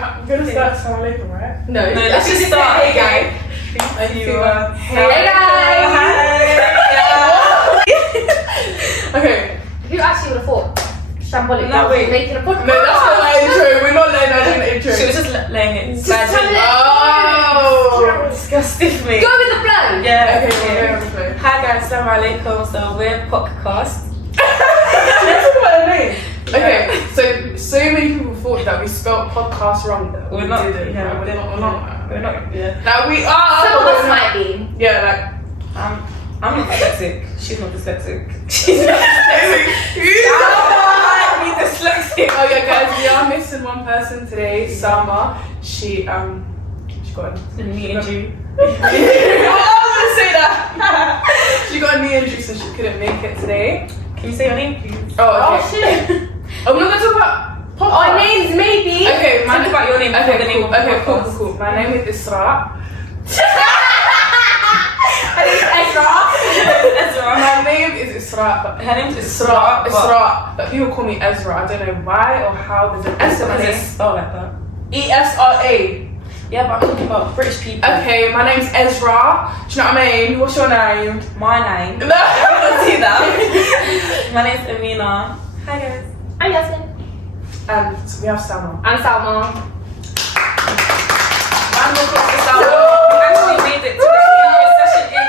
I'm gonna start Assalamu alaikum, right? No, let's just start. Hey guys. Hey guys. Okay. Who actually would have thought Shambolic making a podcast? No, that's not my intro. We're not letting her do the intro. She was just laying it. Oh, disgusting me. Go with the flow. Yeah. Okay. Hi guys, Assalamu alaikum. So we're podcast. Let's talk about the name. Okay, so many people thought that we spelled podcast wrong. We're not. Didn't. Yeah, We're not. Yeah. Like we are. Some of us might be. Yeah, like. I'm not dyslexic. She's not dyslexic. She's dyslexic. Oh yeah, guys, we are missing one person today. Sama. She got a knee injury. I was gonna say that. She got a knee injury, so she couldn't make it today. Can you say your name, please? Oh, okay. Oh shit. Oh, we're not gonna talk about podcast. Our names maybe. Okay, Talk about your name. Okay, the name of the podcast. cool. My name is Isra. Ezra. My name is Isra. But Her name is Isra. But people call me Ezra. I don't know why or how. There's an S in my Because name. it's spelled like that. ESRA. Yeah, but I'm talking about British people. Okay, my name's Ezra. Do you know what I mean? What's your name? My name. No. Let's see that. My name's Amina. Hi guys. I'm Yasmin. And we have Sama. I'm Salma. I'm not going to Salma. We actually made it to the Q&A session in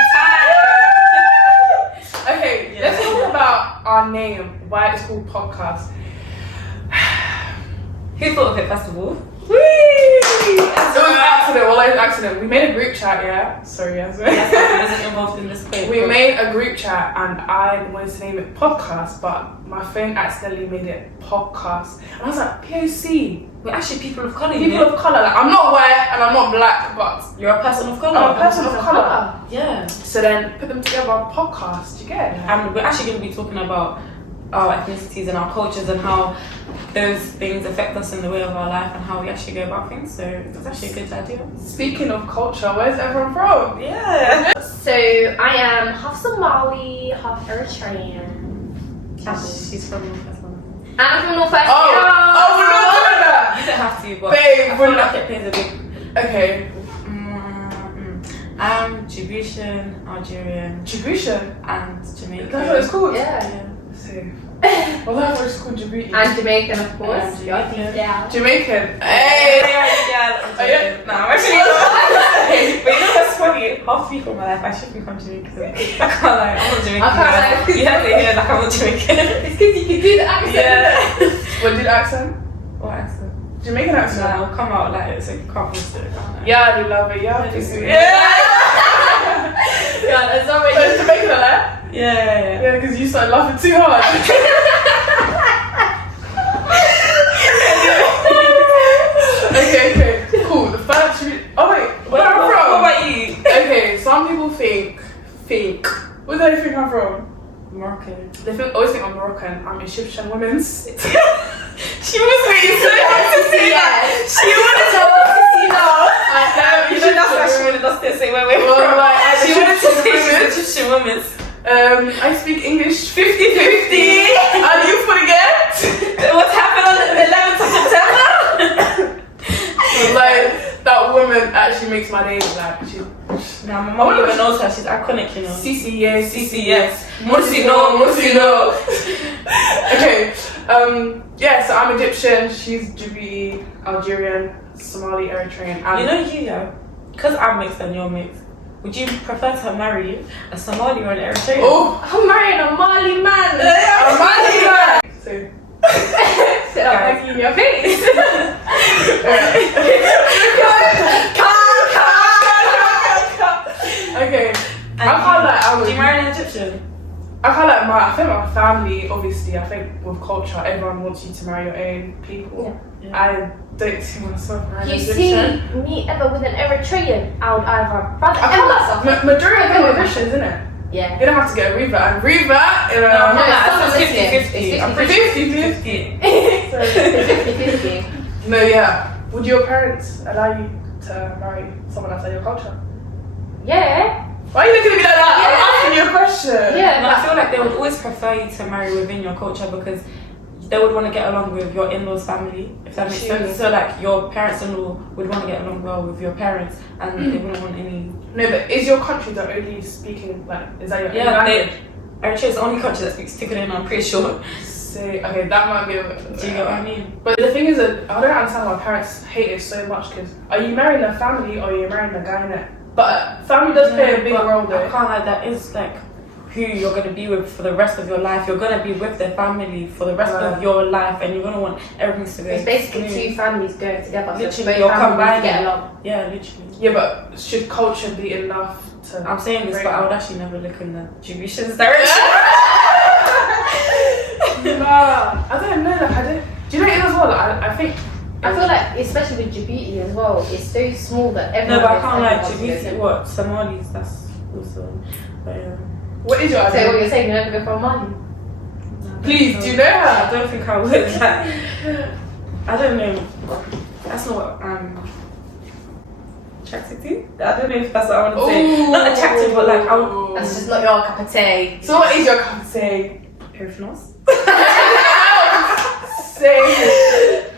time. Okay, let's talk about our name. Why it's called podcast. Who thought of it first of all? It was an accident. Well, it was an accident. We made a group chat, yeah? Sorry, yes. I wasn't involved in this quiz. We made a group chat and I wanted to name it podcast, but my phone accidentally made it podcast. And I was like, POC. We're actually people of colour. People of colour. Like, I'm not white and I'm not black, but You're a person of colour. I'm a person of colour. Yeah. So then put them together on podcast, you get it? And we're actually going to be talking about our ethnicities and our cultures and how those things affect us in the way of our life and how we actually go about things. So it's actually a good idea. Speaking of culture, where's everyone from? Yeah. So I am half Somali, half Eritrean. She's from Northwest London. I'm from Northwest. Oh, we're not doing that! You don't have to, but Babe, I we're feel not. like it plays a big... Okay. I'm Djiboutian, Algerian, Djibouti. and Jamaican. That's what it's called? Yeah. Safe. Well, that's what it's called, Djibouti. And Jamaican, of course. Jamaican. Yeah. Jamaican. Hey! Oh, yeah? No, I'm actually not. But you know what's funny? Half the people in my life, I should think I'm Jamaican. I can't lie, I'm not Jamaican. I can't lie. You have to hear like I'm not Jamaican. It's because you can do the accent. Yeah. What did accent? What accent? Jamaican accent. Nah, it'll come out like it, so you can't post it. Yeah, I do love it. Yeah, God, that's So already. it's Jamaican, right? Yeah. Yeah, because you started laughing too hard. Okay, cool. The first. Oh wait, where am I What from? about you? Okay, some people think. Where do they think I'm from? Moroccan. They always think I'm Moroccan. I'm Egyptian women's. She was waiting so hard to say that. She wanted to you know that's why she wanted us to say where we're Well, from. like, She wanted to say Egyptian women. she's Egyptian women's. I speak English 50-50. And you forget? What happened on the 11th of September? Like, that woman actually makes my day. Like, she's. Nah, my mom even knows her. She's iconic, you know. CC, yes. yes. Mursi no. Okay. Yeah, so I'm Egyptian. She's Djibouti, Algerian, Somali, Eritrean. You know you, yeah? Because I'm mixed and you're mixed. Would you prefer to marry a Somali or an Eritrean? Oh, I'm marrying a Mali man. a Mali man. So. Sit up like in your face. Okay. And I can't like. do you marry an Egyptian? I can't like I think my family, obviously, I think with culture, everyone wants you to marry your own people. Yeah. I don't see myself marrying You an see Egyptian. me ever with an Eritrean, I would either rather I kill can't myself. majority of them are Christians, isn't it? Yeah. You don't have to get a revert. And revert, No, No, it's it's 50-50. I'm pretty 50-50. 50. 50-50. No, yeah. Would your parents allow you to marry someone outside your culture? Yeah. Why are you looking at me like that? I'm asking you a question. Yeah. No, I feel like they would always prefer you to marry within your culture because they would want to get along with your in-laws' family, if that makes sense. So like your parents-in-law would want to get along well with your parents, and they wouldn't want any. No, but is your country the only speaking like? Is that your language? Eritrea is the only country that speaks Tigrinya, I'm pretty sure. So okay, that might be. Do you get what I mean? But the thing is that I don't understand why parents hate it so much. Because are you marrying a family or are you marrying a guy in it? But family does play a big role though. I can't lie, that is like who you're going to be with for the rest of your life. You're going to be with their family for the rest of your life, and you're going to want everything to go. It's basically two families going together. Literally, you're combined. Get along. Yeah, literally. Yeah, but should culture be enough to? I'm saying this, but I would actually never look in the Jewishn's direction. Nah, I don't know. Like, I don't. Do you know it as well? I think. I feel like, especially with Djibouti as well, it's so small that everyone. No, but I can't like Djibouti. What Somalis? That's also. But yeah. What is your? So what you're saying? You never go from Mali? Please, do you know her? I don't think I would. Like, I don't know. That's not what I'm attracted to. I don't know if that's what I want to say. Not attracted, but like I. That's just not your cup of tea. So what is your cup of tea? Everything else. Say,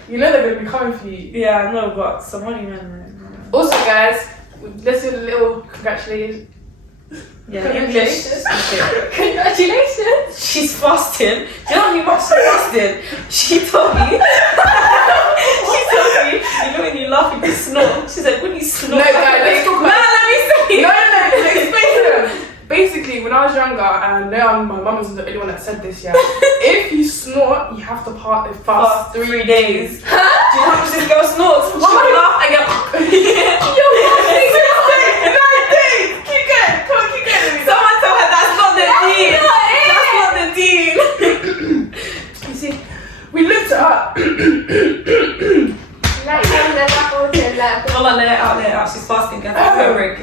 you know they're gonna be coming for you. Yeah, I know, but Somali man. Also, guys, let's do a little congratulations. Yeah, Congratulations. Congratulations. She's fasting. Do you know how much she's fasting? She told me. You know when you laugh and you snort. She said when you snort. No, guys, let's talk about. Let me say. No, explain to them. Basically, when I was younger, and now my mum was the only one that said this, yeah. If you snort, you have to fast 3 days. Do you know how much this girl snorts? She would laugh and go. You're laughing. 9 days. Keep going. Come on, keep going. Someone tell her that's not the deal. That's not the deal. You see, we looked it up. Hold on, let it out. She's fasting, guys. Give her a break.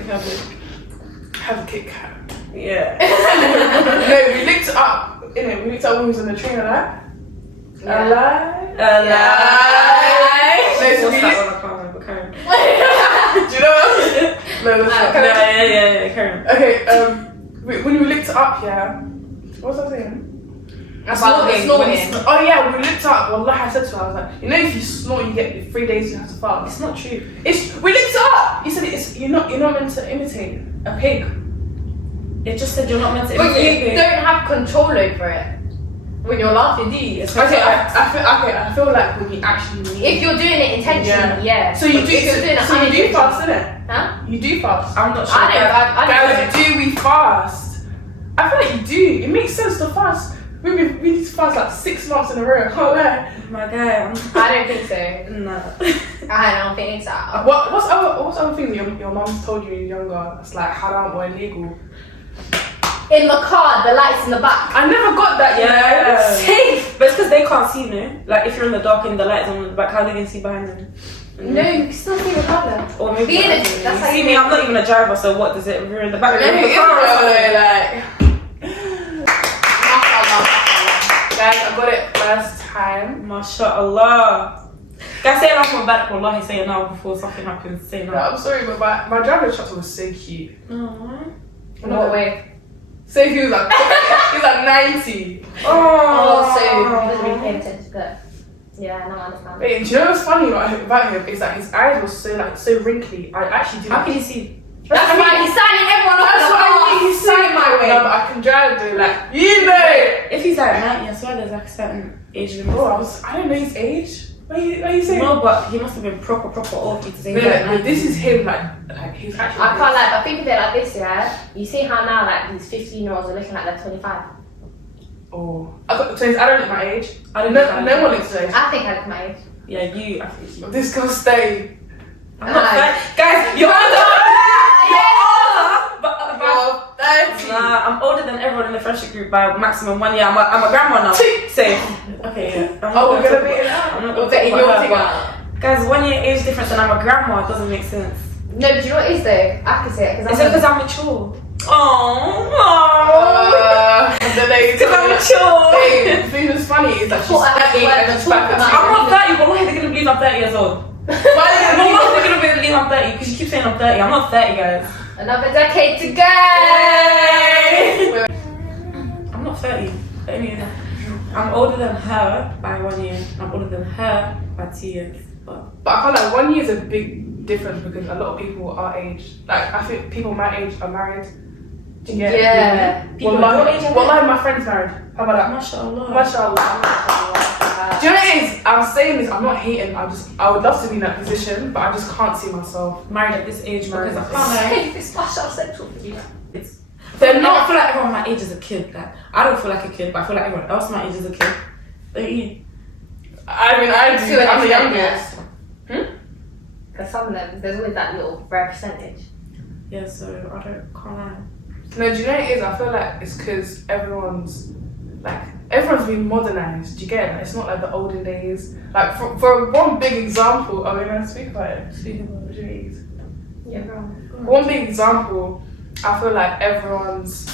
Have a Kit Kat. Yeah. No, we looked it up. Innit? We looked up when we was on the train, alive. Alive. No, so What's that one? I can't remember. Karen. do you know what? No, that's not. Yeah, Karen. Okay, when we looked it up, yeah. What was I saying? Snorting. Oh yeah, when we looked up. Well, like I said to her, I was like, you know, if you snort, you get 3 days. You have to fast. It's not true. We looked it up. You said you're not meant to imitate a pig. It just said you're not meant to. But you don't have control over it when you're laughing, do you? Okay, I feel like when you actually mean. If you're doing it intentionally, yeah. So you do. If you're doing it So you do fast, unintentionally. innit? Huh? You do fast. I'm not sure. I Guys, do we fast? I feel like you do. It makes sense to fast. We need to fast like 6 months in a row. I can't lie. My guy. I don't think so. No. I don't think so. What's other things your mum told you when you were younger? It's like haram or illegal. In the car, the lights in the back. I never got that. Yeah. Safe. But it's because they can't see, no? Like if you're in the dark and the lights on the back, how are they gonna see behind them? No, you can still see the colour. Or maybe Being you see me, I'm not even a driver, so what does it? We're in the back of the car. Guys, I got it first time. MashaAllah. Guys, say it like my bad. Wallahi, say it now before something happens. Say it No, now. I'm sorry, but my driver instructor was so cute. In what way? So he was like 90. Oh, so he wasn't really paying attention to that. Yeah, no, I understand. Wait, do you know what's funny about him? Is that his eyes were so wrinkly. I actually didn't. How can you see? That's why he's signing everyone off. That's what I mean. He's signing my way. No, but I can drive though. Like you know. If he's like 90, I swear there's like a certain age limit. Bro, I don't know his age. What are you saying? No, but he must have been proper old for you to say No, that. but this is him. Like he's actually. I can't like, but think of it like this, yeah. You see how now like these 15-year-olds are looking like they're 25. Oh, I don't look my age. I don't No one looks his age. I think I look my age. Yeah, I think you. This girl stay. I'm not guys, you're older. But 30. nah, I'm older than everyone in the friendship group by maximum 1 year. I'm a grandma now. Say, okay, yeah. We're gonna be in that. I'm not gonna talk about her, but guys, 1 year age difference and I'm a grandma. It doesn't make sense. No, but do you know what it is though? I can say it Is it because I'm mature? Oh, the lady. because I'm mature. The thing that's funny is that she's 30 and she's back at I'm not 30, but why are they gonna believe I'm 30 years old? Why are they gonna believe I'm 30? Because you keep saying I'm 30. I'm not 30, guys. Another decade to go! I'm not 30. But anyway, I'm older than her by 1 year. I'm older than her by 2 years. But I feel like 1 year is a big difference because a lot of people our age, like I think people my age are married. Do you get it? Yeah. people Well, your age are like my friend's married. How about that? Mashallah. Mashallah. Do you know what it is? I'm saying this, I'm not hating, I would love to be in that position, but I just can't see myself. Married at this age because I can't Hey, it's partial sexual for you. They're not. I feel like everyone my age is a kid. Like I don't feel like a kid, but I feel like everyone else my age is a kid. Don't you? I mean, I do. I'm the youngest. Because some of them, there's always that little rare percentage. Yeah, so I can't lie. No, do you know what it is? I feel like it's because everyone's been modernized. Do you get it? Like, it's not like the olden days. Like for one big example, I mean, I speak about it. Speaking about virginities. Yeah, bro. One big example, I feel like everyone's.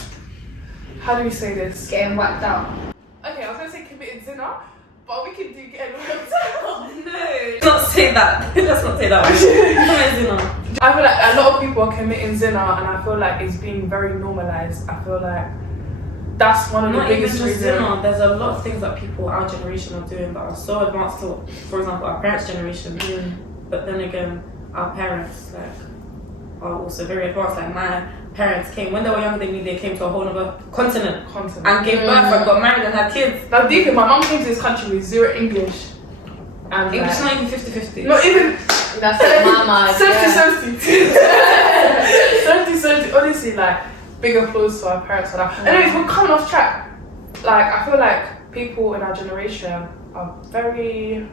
How do we say this? Getting whacked out. Okay, I was gonna say committed zina, but we can do getting whacked out. No, let's not say that. Let's not say that. I feel like a lot of people are committing zina, and I feel like it's being very normalized. I feel like that's one of the Not biggest even just reasons. zina. There's a lot of things that people our generation are doing that are so advanced to, for example, our parents' generation. But then again, our parents are also very advanced. Like my parents came when they were younger than me. They came to a whole other continent and gave birth and got married and had kids. Now, deep in, my mum came to this country with zero English. And English not even 50-50. Not even. That's like mama. 70. Honestly, like, big applause to our parents for that. Anyways, we're coming off track. Like, I feel like people in our generation are very.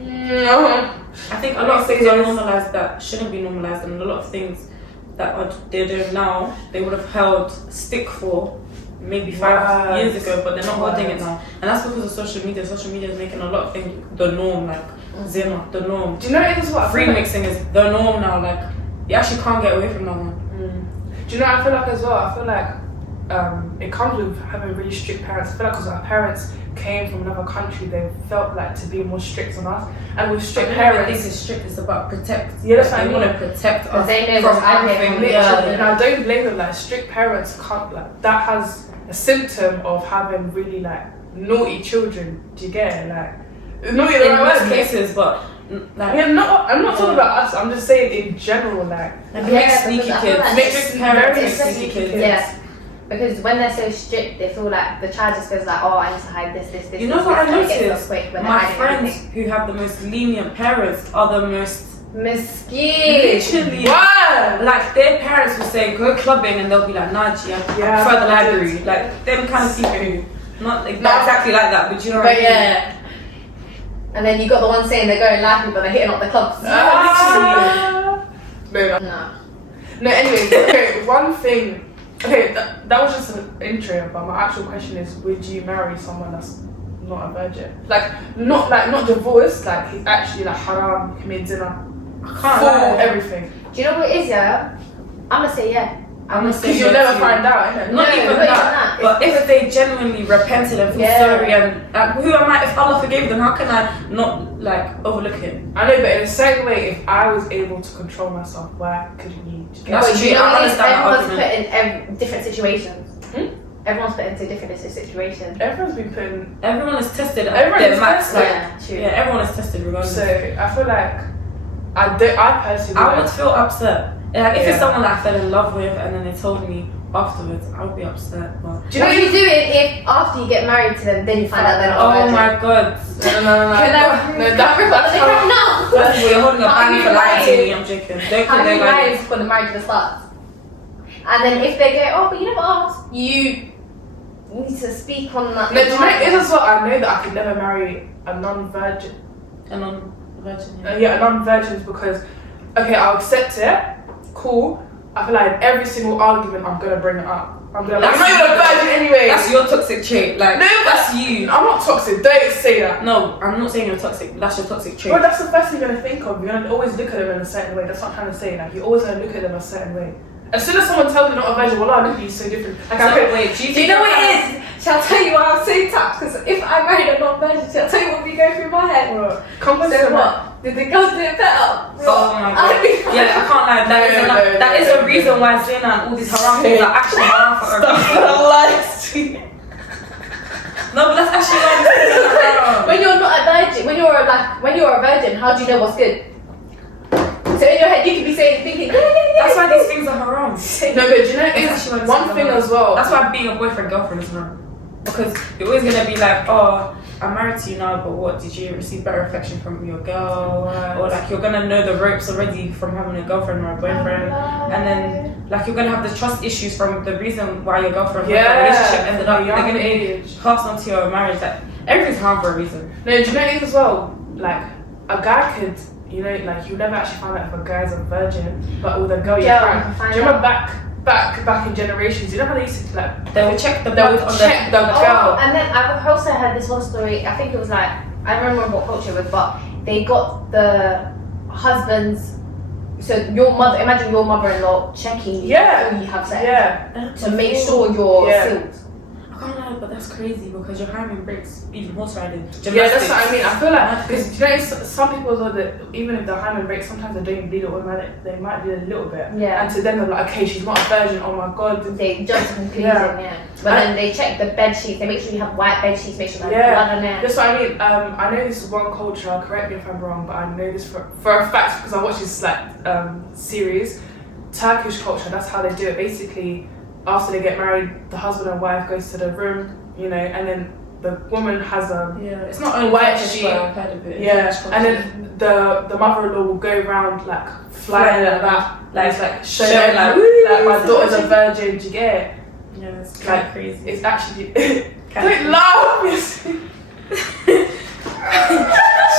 I think a lot of things are normalized that shouldn't be normalized, and a lot of things that they're doing now, they would have held stick for maybe 5 years ago, but they're not holding it now. And that's because of social media. Social media is making a lot of things the norm, like zina, the norm. Do you know it is what? Free mixing is the norm now, like you actually can't get away from that one. Do you know what I feel like as well? I feel like it comes with having really strict parents. I feel like because our parents came from another country, they felt like to be more strict on us. And with strict parents, this is strict. It's about protect. Yeah, that's what they I want to protect us they know from what's out there. everything. yeah, Yeah, and I don't blame them. Like strict parents can't like that has a symptom of having really like naughty children. Do you get it? Like naughty in most cases, but like yeah, I'm not talking about us. I'm just saying in general, like mixed sneaky because I feel kids, like mixed parents, very sneaky sneaky kids. kids. Yeah. Because when they're so strict, they feel like the child just feels like, oh, I need to hide this. You know what I noticed? Quick when My they're hiding friends everything. who have the most lenient parents are the most Mesquite. literally what? like their parents will say go clubbing and they'll be like nah G, I prefer the library, like them kind of people, not exactly like that, but you know what I mean? Yeah. And then you got the ones saying they're going library but they're hitting up the clubs. No, anyways, okay, one thing. Okay, that was just an intro, but my actual question is: would you marry someone that's not a virgin? Like not divorced, like he's actually like haram, committed zina, full everything. Do you know what it is? Yeah, I'm gonna say yeah. I'm gonna say Because you'll never find out, innit? Not even that, but if they genuinely repented and feel sorry and who am I? If Allah forgave them, how can I not like overlook it? I know, but in a certain way, if I was able to control myself, why couldn't you? That's true. I understand that everyone's argument. put in different situations. Everyone's put into different situations. Everyone's been putting. Everyone is tested at Everyone their is max. tested. Like, True. yeah, everyone is tested regardless. So I feel like I personally. I would feel upset. Like, if it's Yeah. someone that I fell in love with and then they told me afterwards, I would be upset. But Do you know what you do if after you get married to them, then you find out they're not a oh virgin? my god. No, that's how. No. First of all, you're holding a How bang you for lying to lying? me, I'm joking. Don't How think many they're lying. lies before the marriage even starts? And then if they go, oh, but you never asked, you need to speak on that. No, do you know, it is what I know that I could never marry a non-virgin. And on virgin, Yeah, a non-virgin is because, okay, I'll accept it, cool. I feel like in every single argument I'm gonna bring it up. I'm gonna like, I'm not even a virgin anyway. That's your toxic trait. Like, No, that's you. I'm not toxic, don't say that. No, I'm not saying you're toxic. That's your toxic trait. Bro, that's the first thing you're gonna think of. You're gonna always look at them in a certain way. That's what I'm trying to say. Like, you're always gonna look at them a certain way. As soon as someone tells me not a virgin, well, I look at you so different. Like, So, wait, do Do you know what it is? Shall I tell you why I'm so tapped? Because if I married a non-virgin, shall I tell you what would be going through my head? Bro, come on, So what? Did the girls do it better? Oh my god. Yeah, I can't lie. That is a reason why zina and all these haram things are actually haram for a reason. No, but that's actually why these things are haram. When you're not a virgin, when you're a virgin, how do you know what's good? So in your head, you could be thinking. That's why these things are haram. No, but do you know, it's one thing as well. That's why being a boyfriend, girlfriend is haram. Because you're always gonna be like, oh, I'm married to you now, but what, did you receive better affection from your girl? Right. Or like you're gonna know the ropes already from having a girlfriend or a boyfriend. And then like you're gonna have the trust issues from the reason why your girlfriend or relationship ended up. They're gonna be passed on to your marriage. Like everything's haram for a reason. No, do you know it as well? Like a guy could, you know, like you never actually find out if a guy's a virgin, but with a girl you can. Do you remember back in generations, you know how they used to like They will check the they would blood on check the girl. And then I've also heard this one story. I think it was like, I don't remember what culture it was, but they got the husbands. So your mother, imagine your mother-in-law checking you before you have sex to make sure you're sealed. I can't lie, but that's crazy because your hymen breaks even horse riding. Yeah, that's what I mean. I feel like because you know some people though that even if the hymen breaks, sometimes they don't even bleed automatic. They might bleed a little bit. Yeah. And to them they're like, okay, she's not a virgin. Oh my god. They jump to conclusion. But then they check the bed sheets. They make sure you have white bed sheets. Make sure you have blood on there. That's what I mean. I know this is one culture. Correct me if I'm wrong, but I know this for a fact because I watched this like series. Turkish culture. That's how they do it. Basically, after they get married, the husband and wife goes to the room, you know, and then the woman has it's not a white sheet. I've heard of it. And then the mother-in-law will go around like flying like that, like showing like my daughter's a virgin. Do you get it? Yeah, it's kind of crazy. It's actually don't laugh.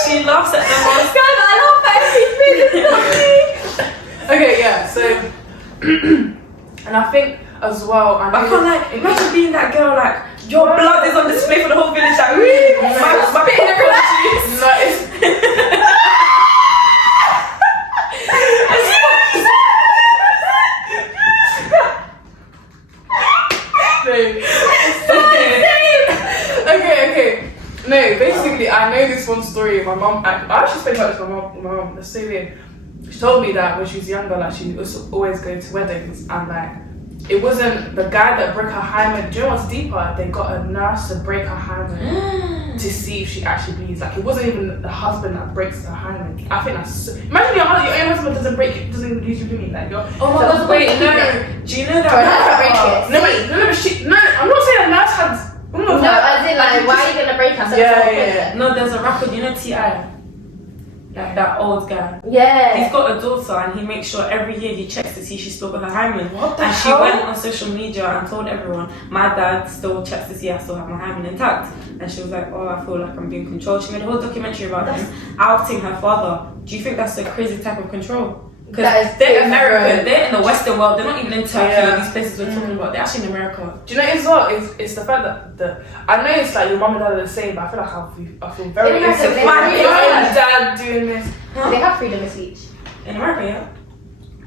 She laughs at the most. Okay, yeah. So, and I think as well. I can't like imagine being that girl like your blood is on display for the whole village. Like, my juice. No, it's. Okay. No, basically, I know this one story. My mom, I actually spoke about this with my mom. The story. She told me that when she was younger, like she was always going to weddings, and like it wasn't the guy that broke her hymen. Do you know what's deeper? They got a nurse to break her hymen to see if she actually bleeds. Like it wasn't even the husband that breaks the hymen. I think that's imagine your husband doesn't break it, doesn't usually bleed. Like your wait, no. Do you know that? No, I'm not saying a nurse had. No, as in like, why are you gonna break her? Yeah. No, there's a rapper, you know T.I. Like that old guy. Yeah. He's got a daughter and he makes sure every year he checks to see she's still got her hymen. What the hell? And she went on social media and told everyone, my dad still checks to see I still have my hymen intact. And she was like, oh, I feel like I'm being controlled. She made a whole documentary about him outing her father. Do you think that's a crazy type of control? Because they're American, they're in the Western world, they're not even in Turkey or these places we're talking about, they're actually in America. Do you know as well, it's the fact that I know it's like your mum and dad are the same, but I feel like I feel very insecure. My dad doing this. They have freedom of speech. In America, yeah?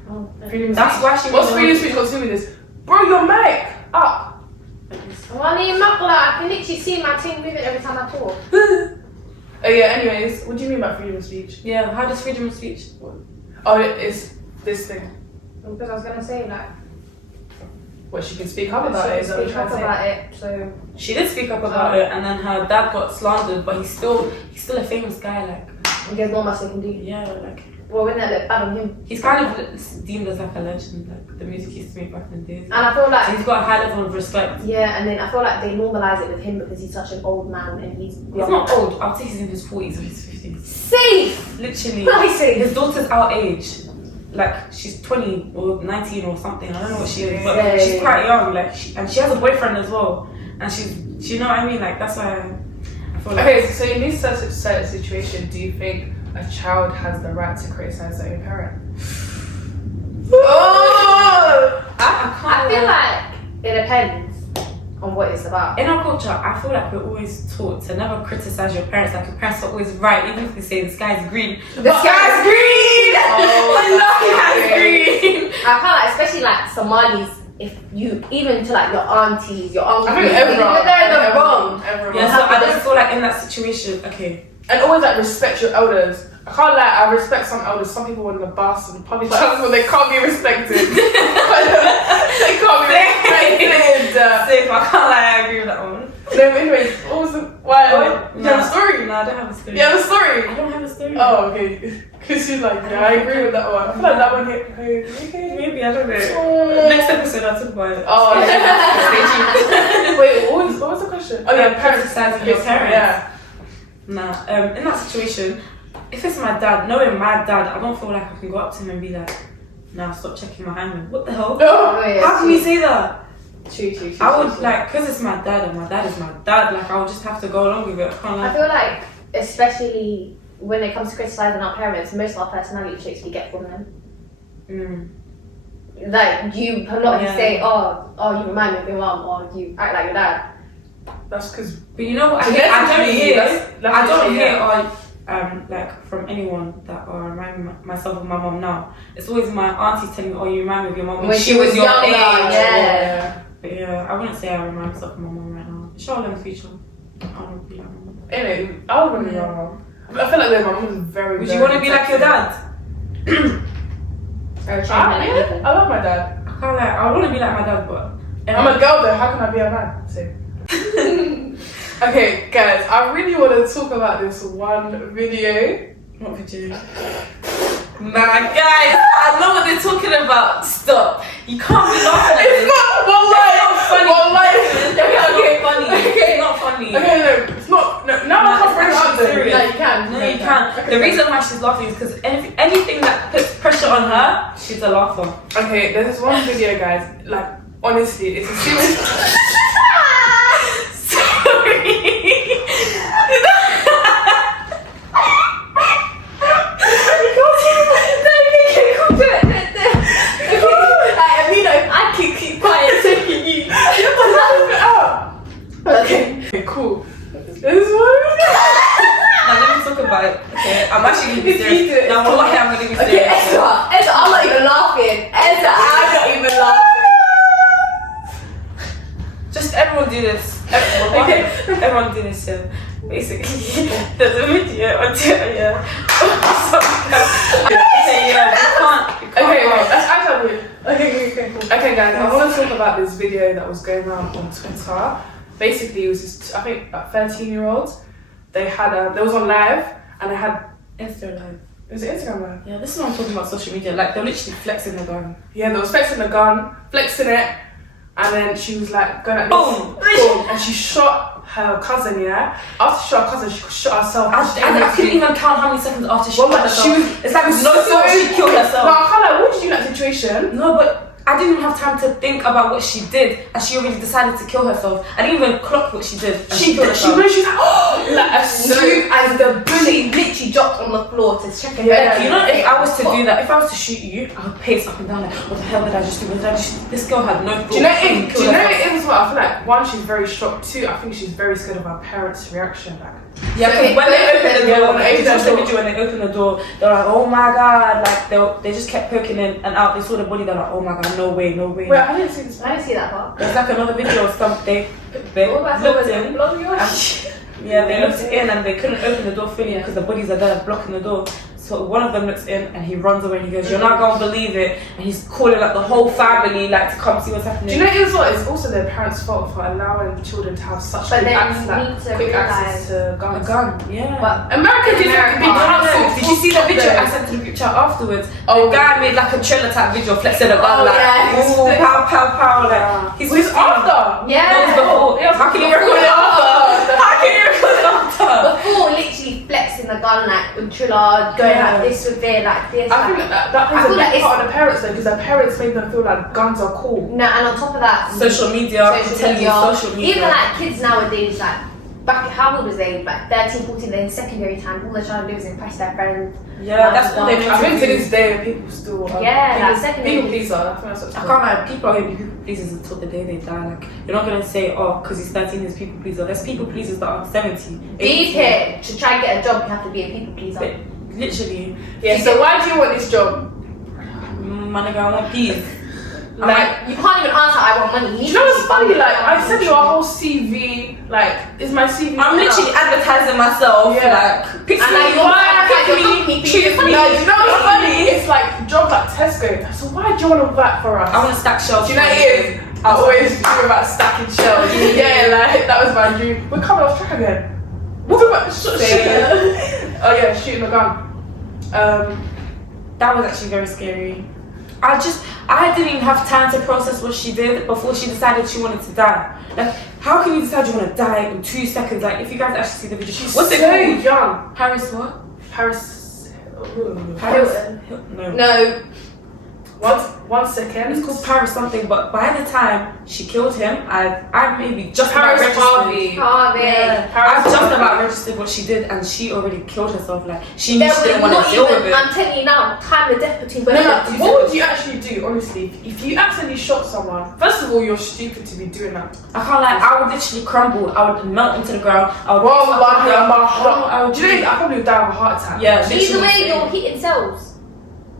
Oh, that's why she what's freedom of speech got to do with this? Bro, your mic up. Well, I mean, I can literally see my team moving every time I talk. Oh yeah, anyways, what do you mean by freedom of speech? Yeah, how does freedom of speech work? Oh, it's this thing. Because I was gonna say like, what, she can speak up about it? Is that what you're trying to say? So she did speak up about it, and then her dad got slandered, but he's still a famous guy. Like, there's not much they can do. Yeah, like. Well, wouldn't that look bad on him? He's kind of deemed as like a legend, like the music he used to make back in the days. And I feel like so he's got a high level of respect. Yeah, and then I feel like they normalise it with him because he's such an old man and he's not old. I'll say he's in his 40s or his 50s. Safe. Literally. Nice. His daughter's our age. Like she's 20 or 19 or something. I don't know what she is, but she's quite young. Like and she has a boyfriend as well. And you know what I mean? Like that's why I feel like. Okay, so in this certain situation, do you think a child has the right to criticize their own parent? I feel like it depends on what it's about. In our culture, I feel like we're always taught to never criticize your parents. Like your parents are always right, even if they say the sky's green. The sky's green! Oh, the sky's green! I feel like, especially like Somalis, if you, even to like your aunties, your uncles, I think everyone. they're in the wrong. Yeah, so I just feel like in that situation, okay. And always like respect your elders. I can't lie, I respect some elders. Some people on the bus and public transport, they can't be respected. They can't be respected. Safe, I can't lie, I agree with that one. No, but anyways, what was the why? You have a story? No, I don't have a story. You have a story? I don't have a story. Oh, okay. Because she's like, yeah, I agree with that one. I feel like that one hit. Okay. Maybe, I don't know. Next episode I'll talk about it. Oh, yeah. Wait, what was the question? Oh, yeah, parents criticizing your parents. Yeah. Nah, in that situation, if it's my dad, knowing my dad, I don't feel like I can go up to him and be like, nah, stop checking my hymen. What the hell? Oh, yeah, How can you say that? True. I would like, because it's my dad and my dad is my dad, like I would just have to go along with it. I can't I like. feel like, especially when it comes to criticizing our parents, most of our personality traits we get from them. Like you cannot say, oh, you remind me of your mom, or you act like your dad. That's because. But you know what? I don't hear like from anyone that remind myself of my mom now. It's always my aunties telling me, oh, you remind me of your mom when she was your younger, age. Yeah. But yeah, I wouldn't say I remind myself of my mom right now. Inshallah in the future, I want to be like my mom. Anyway, I would want to be my mom. I feel like my mom was very. Would you want to be like your dad? I love my dad. I can't like. I want to be like my dad, but I'm a girl though. How can I be a man? Same. Okay, guys, I really want to talk about this one video. What video? Nah, guys, I know what they're talking about. Stop. You can't be laughing at It's this. not funny. Okay, funny. It's not funny. Okay, no, it's not. No, now I can't bring it up there. serious. No, you can. No, you can't. The reason why she's laughing is because anything that puts pressure on her, she's a laugher. Okay, there's this one video, guys. Like, honestly, it's a serious. Okay, cool. This one. Now let me talk about it. Okay, I'm actually gonna be If you serious. do it, Now wallahi, I'm gonna be serious. Okay, Ezra, I'm not even laughing. I'm not even laughing. Just everyone do this. Everyone do this. Yeah. Basically, there's a video on Twitter. Yeah. Okay, wait, that's actually okay, cool. Okay, guys, I want to talk about this video that was going around on Twitter. Basically, it was just, I think, 13-year-olds. They had, they was on live, and they had Insta live. Was it Instagram live? Yeah, this is what I'm talking about. Social media, like they're literally flexing the gun. Yeah, they was flexing the gun, flexing it, and then she was like going at this, boom, and she shot her cousin. Yeah, after she shot her cousin, she shot herself. I couldn't even count how many seconds after she shot herself. It's like no thought she killed herself. No, I can't like, what did you do in that situation? No, but I didn't even have time to think about what she did, and she already decided to kill herself. I didn't even clock what she did. She killed herself. She was like, oh, like as soon as the She literally dropped on the floor to check her Yeah, you know, if I was to do that, if I was to shoot you, I would pace up and down like, what the hell did I just do? What did I just do? This girl had no thought. Do you know it is what I feel like? One, she's very shocked. Two, I think she's very scared of her parents' reaction. Like, yeah, because when they opened the door, when they opened the door, they were like, oh my god, like they just kept poking in and out. They saw the body, they're like, oh my god, no way. Wait, I didn't see this. I didn't see that part. There's like another video of something. They looked in. Yeah, they looked in and they couldn't open the door fully because the bodies are there blocking the door. So one of them looks in and he runs away and he goes, you're not gonna believe it. And he's calling like the whole family like to come see what's happening. Do you know it is what? It's also their parents' fault for allowing children to have such quick access to guns. A gun, yeah. But America did be cancelled. Did you see the video I sent to the group chat afterwards? Oh, the guy made like a trailer type video flexing a gun like, yeah. ooh, pow, pow, pow, like. He's after. yeah. That was the whole. How can you record it after? How can you record it after? Before literally flexing the gun like with Trilla, going like this with it, like this. I think that plays a big part of the parents though, because their parents made them feel like guns are cool. No, and on top of that, social media. Even like kids nowadays, like back how old was they? Like 13, 14, they're in secondary time. All they're trying to do is impress their friends. Yeah, that's what they do. I think to this day people still secondary pleaser. I think that's I can't lie, people are going to be people pleasers until the day they die. Like, you're not going to say, oh, because he's 13, he's people pleaser. There's people pleasers that are 70. These here, to try and get a job, you have to be a people pleaser. But, literally. Yeah, so why do you want this job? My nigga, I want peace. Like, you can't even answer, I want money. Do you know what's funny? Like, I sent you a whole CV. Like, is my CV? I'm literally advertising myself. Yeah. Like, pick and me, like, choose me. No, do you know what's funny? It's like jobs like Tesco. So why do you want to work for us? I want to stack shelves. Do you know what it is? I always dream about stacking shells. Yeah, like that was my dream. We're coming off track again. What about shooting? Oh yeah, shooting a gun. That was actually very scary. I didn't even have time to process what she did before she decided she wanted to die. Like, how can you decide you want to die in 2 seconds? Like, if you guys actually see the video, She's what's it so called? young. Paris what? Paris. No. One second. It's called Paris something, but by the time she killed him, I maybe just Paris about registered. Harvey. Yeah. I just about registered what she did, and she already killed herself. Like, she knew she didn't want to deal with it. I'm telling you now, time the death between both of you. What would you actually do, honestly? If you accidentally shot someone, first of all, you're stupid to be doing that. I can't lie, I would literally crumble. I would melt into the ground. I would do you know, I probably would die of a heart attack. Yeah. Either way, you're hitting cells.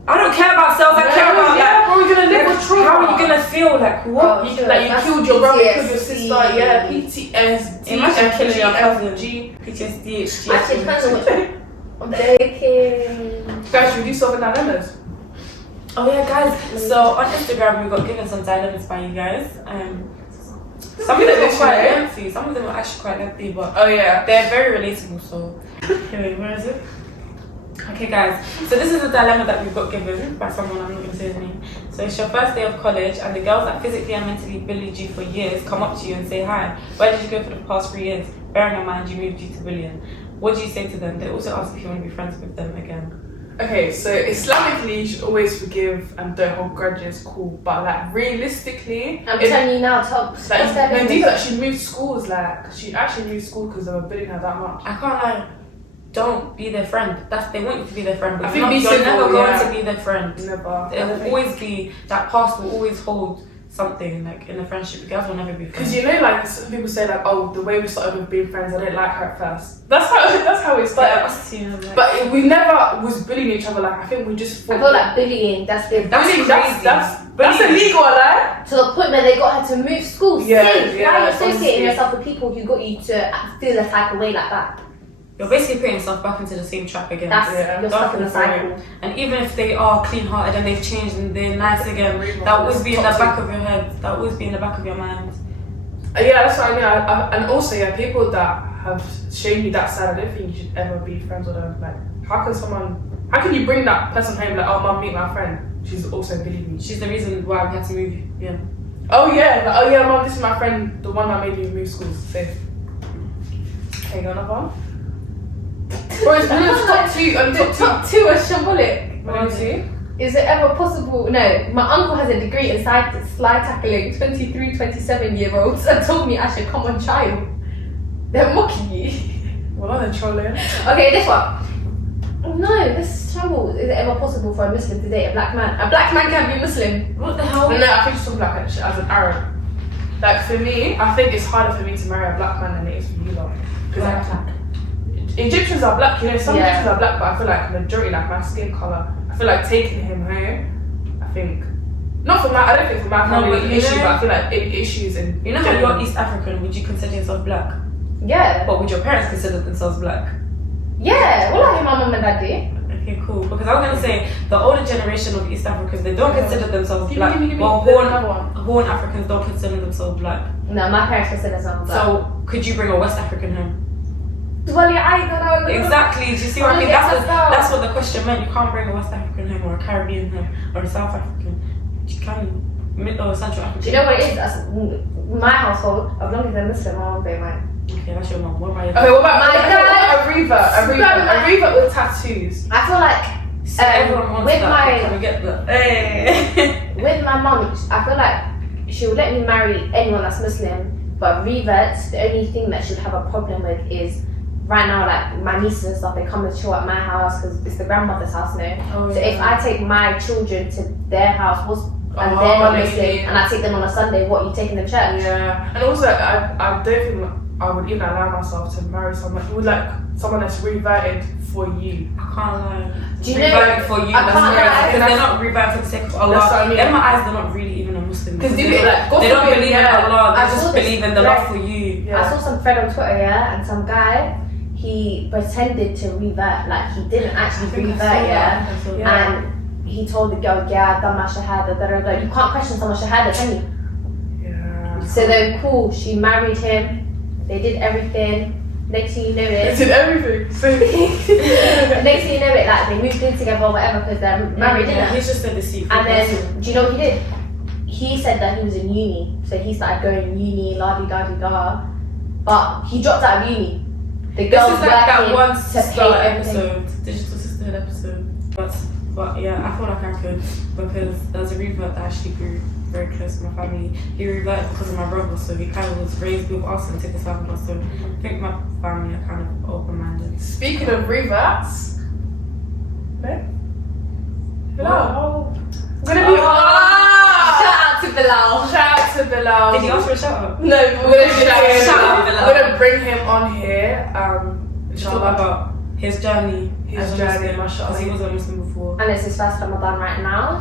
I don't care about cells, I care about how are you gonna live with trauma? How are you gonna feel? Like, what? You killed your brother, you killed your sister, yeah, PTSD. Imagine killing your cousin. PTSD, Actually, depends on which one. I'm joking. Guys, should we do solving dilemmas? Oh yeah, guys. So on Instagram, we got given some dilemmas by you guys. Some of them were quite lengthy. Some of them were actually quite lengthy, but oh yeah, they're very relatable. So, anyway, where is it? Okay, guys. So this is a dilemma that we got given by someone. I'm not going to say his name. So it's your first day of college, and the girls that physically and mentally bullied you for years come up to you and say hi. Where did you go for the past 3 years? Bearing in mind you moved you to Billion. What do you say to them? They also ask if you want to be friends with them again. Okay, so Islamically, you should always forgive and don't hold grudges, cool. But like realistically, I'm telling you now, top. She moved schools. Like she actually moved school because they were bullying her that much. I can't lie. Don't be their friend. They want you to be their friend, but you're never going to be their friend. Never. There will always be that past will always hold something like in a friendship. You guys will never be friends. Because you know, like some people say, like, oh, the way we started with being friends, I didn't like her at first. That's how it started. Yeah, but we never was bullying each other. Like I think we just. I feel like bullying. That's crazy. That's illegal, like. To the point where they got her to move schools. Yeah. Why are you associating yourself with people who got you to feel a type of way like that? You're basically putting yourself back into the same trap again. You're stuck in the cycle. And even if they are clean-hearted and they've changed and they're nice again, that will always be in the back of your head. That will always be in the back of your mind. Yeah, that's what I mean. And also, yeah, people that have shown you that side, I don't think you should ever be friends with them. Like, how can you bring that person home like, oh, mum, meet my friend? She's also bullying me. She's the reason why we had to move. Yeah. Oh yeah, mum, this is my friend, the one that made me move schools. Safe. Okay, got another one? Or is top two are shambolic. Let me see. Is it ever possible? No, my uncle has a degree in slide tackling 23, 27-year-olds and told me I should come on trial. They're mocking you. Well, they're trolling. Okay, this one. No, this is trouble. Is it ever possible for a Muslim to date a black man? A black man can be Muslim. What the hell? No, I think she's talking like as an Arab. Like for me, I think it's harder for me to marry a black man than it is for you lot. Because Egyptians are black, you know, some Egyptians are black, but I feel like majority, like my skin colour, I feel like taking him home, I think, I don't think for my family issue, but I feel like issues and... You know how you're East African, would you consider yourself black? Yeah. But would your parents consider themselves black? Yeah, well, like my mum and dad do. Okay, cool. Because I was going to say, the older generation of East Africans, they don't consider themselves black. Well, Horn Africans don't consider themselves black. No, my parents consider themselves black. So, could you bring a West African home? Well, yeah, I don't know. Exactly. Do you see what I mean? That's what the question meant. You can't bring a West African home or a Caribbean home or a South African. You can Mid or Central African. Do you know what it is? That's my household. As long as they're Muslim, I won't be mine. Okay, that's your mom. What about your okay, what about my dad? Ariva with tattoos. I feel like everyone wants with that. Can we get the hey? With my mum, I feel like she would let me marry anyone that's Muslim, but reverts, the only thing that she would have a problem with is right now, like my nieces and stuff, they come and chill at my house because it's the grandmother's house now. Oh, so if I take my children to their house, and they're not Muslim, and I take them on a Sunday, what, you taking them to church? Yeah, and also I don't think I would even allow myself to marry someone who would like someone that's reverted for you. I can't lie. Do you reverted know? For you, I can't lie. because they're not reverted for the sake of Allah. That's what I mean. In my eyes, they're not really even a Muslim. Because they don't believe in Allah. They just believe in the love for you. Yeah. I saw some friend on Twitter, and some guy, he pretended to revert, like he didn't actually revert, and he told the girl, yeah, I've done my shahada, you can't question someone's shahada, can you? Yeah. So then, cool. She married him. They did everything. Next thing you know it. They did everything. Next thing you know it, like they moved in together or whatever because they're married, Yeah, innit? he's just a deceitful And then, person. do you know what he did? He said that he was in uni, so he started going uni, la di da di da. But he dropped out of uni. The This girls is like that working one to sister pay everything. episode, digital sisterhood episode. But yeah, I feel like I could because there was a revert that actually grew very close to my family. He reverted because of my brother, so he kind of was raised with us and took his family with us. So I think my family are kind of open-minded. Speaking of reverts, Bilal. I'm gonna be Shout out to Bilal. Shout out to Bilal. Did he ask for a shout out? No, but we're gonna Shout out Bilal. We're gonna bring him on here. Talk Inshallah. about his journey. His as a journey, Muslim, mashallah. because he was a Muslim before. And it's his first Ramadan right now.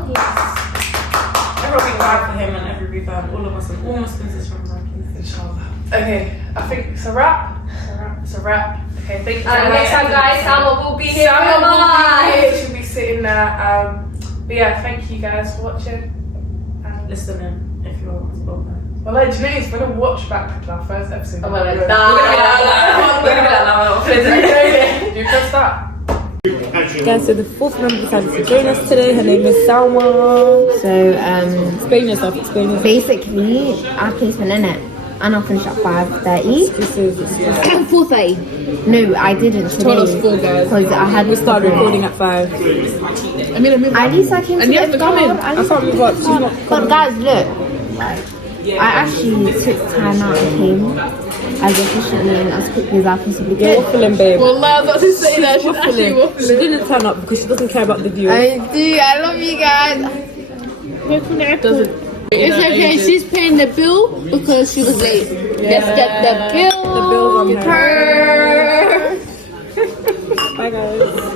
Everyone proud for him and every revert, all of us and all Muslims is from Rankins. Inshallah. Okay, I think it's a wrap. It's a wrap. Okay, thank you. And next time, guys, Salma will be here. Salma will be Bye. here. She'll be sitting there. But yeah, thank you guys for watching. Listening if you're spoken. Well, like, do you know, it's gonna watch back our first episode. Oh, well, We're it's gonna be done. like, you press that. Guys, so the fourth member decided to join us today. Her name is Salma. So, Explain yourself, explain yourself. basically, our placement in it, and I'll finish at 5:30. 4:30. No, I didn't today. Told us 4, guys. Because I had We started recording at 5. At least I came to And you have to come in. At I least can't move up. She's not But guys, look. I actually took time out and came as efficiently and as quickly as I possibly You're could. waffling, babe. Well, I was about to say that. She's actually Waffling. waffling. She didn't turn up because she doesn't care about the view. I do. I love you guys. Doesn't. It's okay. She's paying the bill because she was late. Let's get the bill. The bill's on Get her. her. Bye, guys.